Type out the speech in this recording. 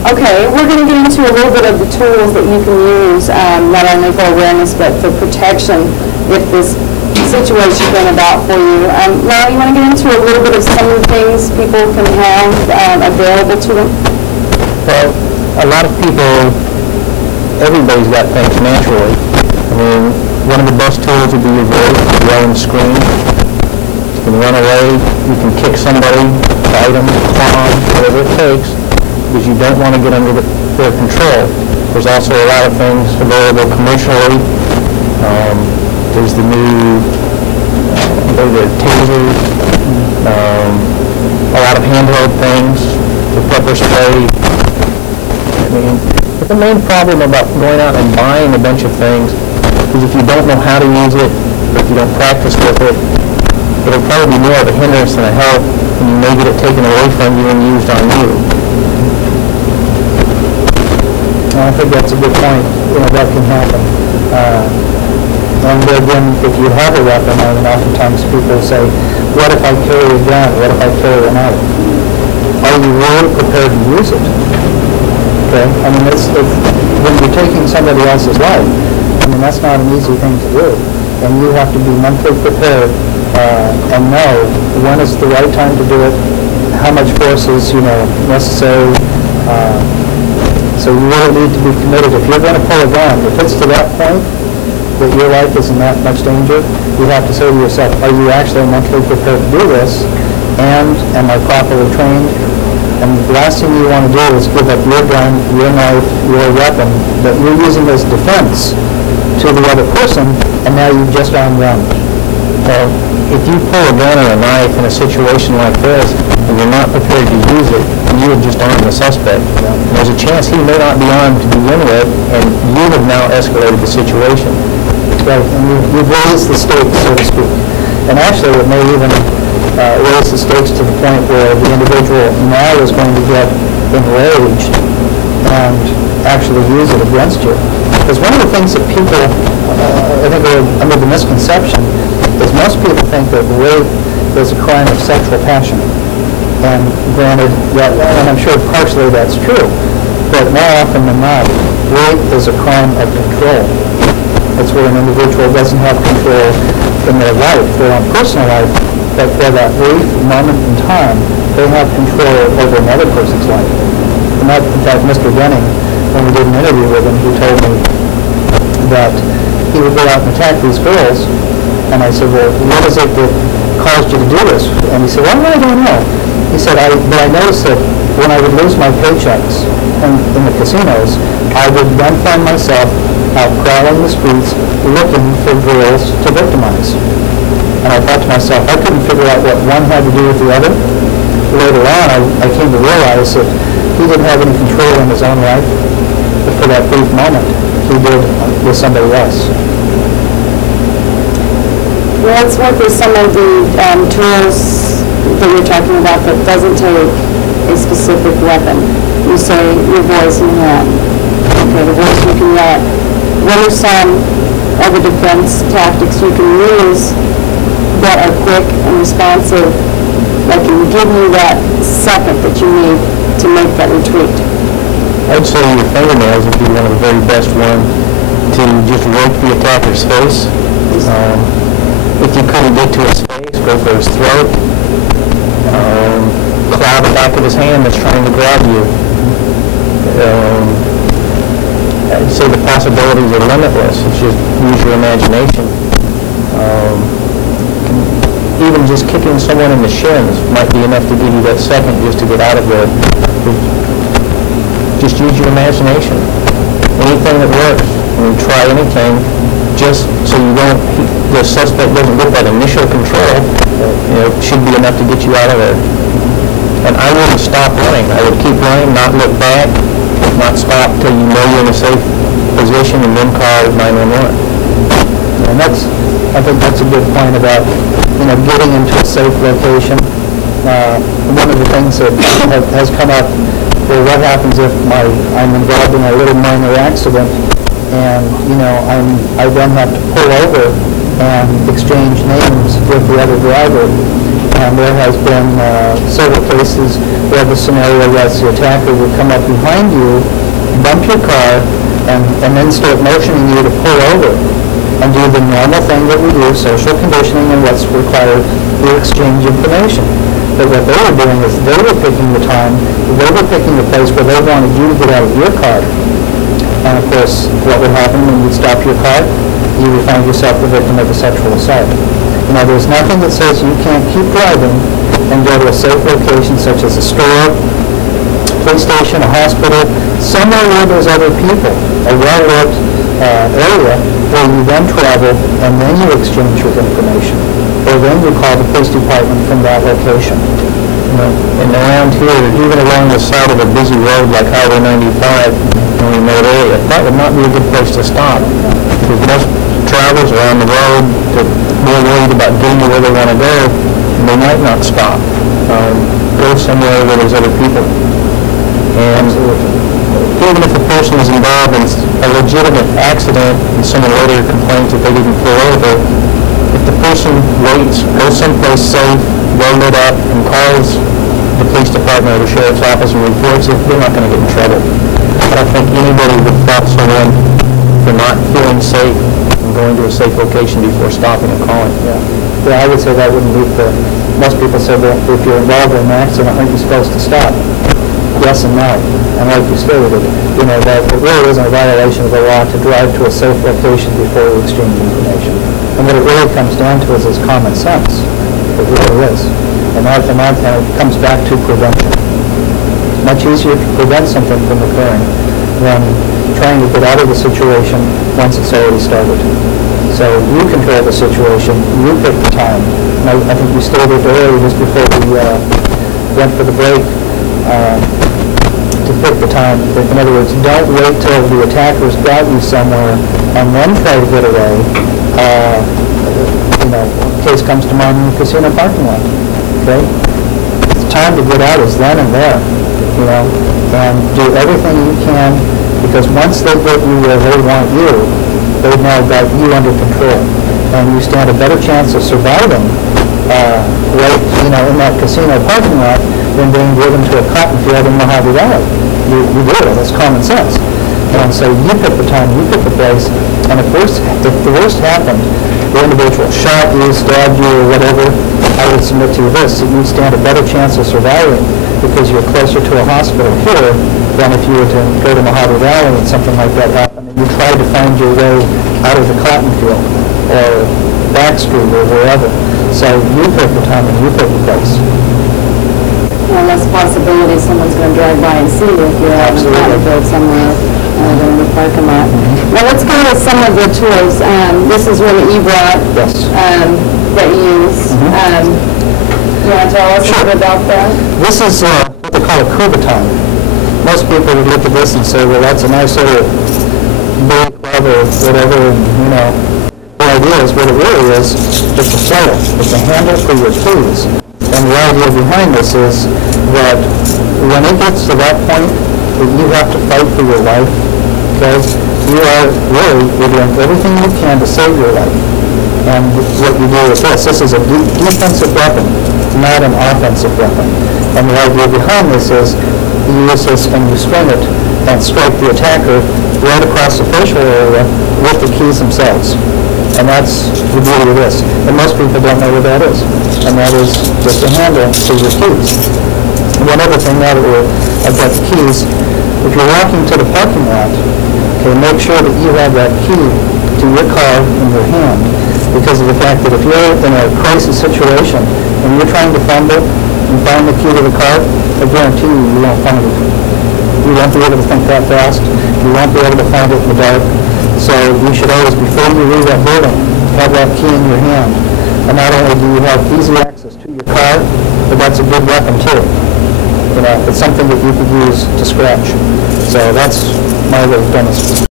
Okay, we're going to get into a little bit of the tools that you can use, not only for awareness but for protection if this situation came about for you. Now, you want to get into a little bit of some of the things people can have available to them? Well, a lot of people, everybody's got things naturally. I mean, one of the best tools would be your voice, yell and scream. You can run away, you can kick somebody, fight them, claw them, whatever it takes, because you don't want to get under their control. There's also a lot of things available commercially. There's the new tasers, a lot of handheld things, the pepper spray. I mean, but the main problem about going out and buying a bunch of things is if you don't know how to use it, or if you don't practice with it, it'll probably be more of a hindrance than a help, and you may get it taken away from you and used on you. I think that's a good point. That can happen. And again, if you have a weapon, I mean, oftentimes people say, what if I carry a gun? What if I carry a knife? Are you really prepared to use it? Okay? I mean, when you're taking somebody else's life, I mean, that's not an easy thing to do. And you have to be mentally prepared and know when is the right time to do it, how much force is, necessary. So you really need to be committed. If you're going to pull a gun, if it's to that point that your life is in that much danger, you have to say to yourself, are you actually mentally prepared to do this? And am I properly trained? And the last thing you want to do is give up your gun, your knife, your weapon that you're using as defense to the other person, and now you've just unwound. Well, if you pull a gun or a knife in a situation like this, and you're not prepared to use it, you have just armed the suspect. And there's a chance he may not be armed to begin with, and you have now escalated the situation. Right, and you've raised the stakes, so to speak. And actually, it may even raise the stakes to the point where the individual now is going to get enraged and actually use it against you. Because one of the things that people, I think, are under the misconception is most people think that rape is a crime of sexual passion. And granted, and I'm sure partially that's true, but more often than not, rape is a crime of control. It's where an individual doesn't have control in their life, their own personal life, but for that brief moment in time, they have control over another person's life. And that, in fact, Mr. Denning, when we did an interview with him, he told me that he would go out and attack these girls, and I said, well, what is it that caused you to do this? And he said, well, I don't know. He said, but I noticed that when I would lose my paychecks in the casinos, I would then find myself out prowling the streets looking for girls to victimize. And I thought to myself, I couldn't figure out what one had to do with the other. Later on, I came to realize that he didn't have any control in his own life, but for that brief moment, he did with somebody else. Let's work with some of the tools that you're talking about that doesn't take a specific weapon. You say your voice and yell. Okay, the voice you can yell. What are some other defense tactics you can use that are quick and responsive, that can give you that second that you need to make that retreat? I'd say your fingernails would be one of the very best ones to just rake the attacker's face. If you couldn't get to his face, go for his throat. Claw the back of his hand that's trying to grab you. I'd say the possibilities are limitless. It's just use your imagination. Even just kicking someone in the shins might be enough to give you that second just to get out of there. Just use your imagination. Anything that works. I mean, try anything just so the suspect doesn't get that initial control. Should be enough to get you out of there. And I wouldn't stop running. I would keep running, not look back, not stop till you know you're in a safe position, and then call 911. And I think that's a good point about, getting into a safe location. One of the things that has come up, well, what happens if I'm involved in a little minor accident, and I then have to pull over and exchange names with the other driver. And there has been several cases where the scenario was the attacker would come up behind you, bump your car, and then start motioning you to pull over and do the normal thing that we do, social conditioning and what's required, to exchange information. But what they were doing is they were picking the time, they were picking the place where they wanted you to get out of your car. And of course, what would happen when you stop your car? You would find yourself the victim of a sexual assault. You know, there's nothing that says you can't keep driving and go to a safe location such as a store, police station, a hospital, somewhere where there's other people, a well-lit area where you then travel and then you exchange your information. Or then you call the police department from that location. You know, and around here, even along the side of a busy road like Highway 95, in a remote area, that would not be a good place to stop. Because most travelers are on the road, they're more worried about getting to where they want to go, and they might not stop. Go somewhere where there's other people. And even if the person is involved in a legitimate accident and someone later complains that they didn't pull over, if the person waits, goes someplace safe, well lit up, and calls the police department or the sheriff's office and reports it, they're not going to get in trouble. I don't think anybody would fault someone for not feeling safe and going to a safe location before stopping and calling. Yeah, I would say that wouldn't be fair. Most people say that if you're involved in an accident, aren't you supposed to stop? Yes and no. And like you stated, you know, that it really isn't a violation of the law to drive to a safe location before you exchange information. And what it really comes down to is common sense. It really is. And that comes back to prevention. It's much easier to prevent something from occurring than trying to get out of the situation once it's already started. So you control the situation, you pick the time. And I think you stated earlier, just before we went for the break, to pick the time. In other words, don't wait till the attacker's got you somewhere and then try to get away. You know, case comes to mind in the casino parking lot. Okay? The time to get out is then and there. You know, and do everything you can, because once they get you where they want you, they've now got you under control. And you stand a better chance of surviving right, you know, in that casino parking lot than being driven to a cotton field in Mojave Valley. You do it. That's common sense. And so you pick the time, you pick the place, and if the worst happened, the individual shot you, stabbed you, or whatever, I would submit to you this, that you stand a better chance of surviving because you're closer to a hospital here than if you were to go to Mojave Valley and something like that happened and you tried to find your way out of the cotton field or back street or wherever. So you pick the time and you pick the place. Well, less possibility someone's going to drive by and see you if you're out in the cotton field somewhere in the parking lot. Now let's go with some of the tools. This is one that you brought that you use. You want to tell us a bit about that? This is what they call a Kubaton. Most people would look at this and say, well, that's a nice little big club or whatever, and, you know. The idea is, what it really is, it's a flail. It's a handle for your keys. And the idea behind this is that when it gets to that point that you have to fight for your life, okay, you're doing everything you can to save your life. And what you do is this is a defensive weapon, not an offensive weapon. And the idea behind this is you use this and you swing it and strike the attacker right across the facial area with the keys themselves. And that's the beauty of this. And most people don't know what that is. And that is just a handle to your keys. One other thing now that I've got the keys, if you're walking to the parking lot, okay, make sure that you have that key to your car in your hand, because of the fact that if you're in a crisis situation and you're trying to fumble and find the key to the car, I guarantee you won't find it. You won't be able to think that fast. You won't be able to find it in the dark. So you should always, before you leave that building, have that key in your hand. And not only do you have easy access to your car, but that's a good weapon too. You know, it's something that you could use to scratch. So that's my way of doing this.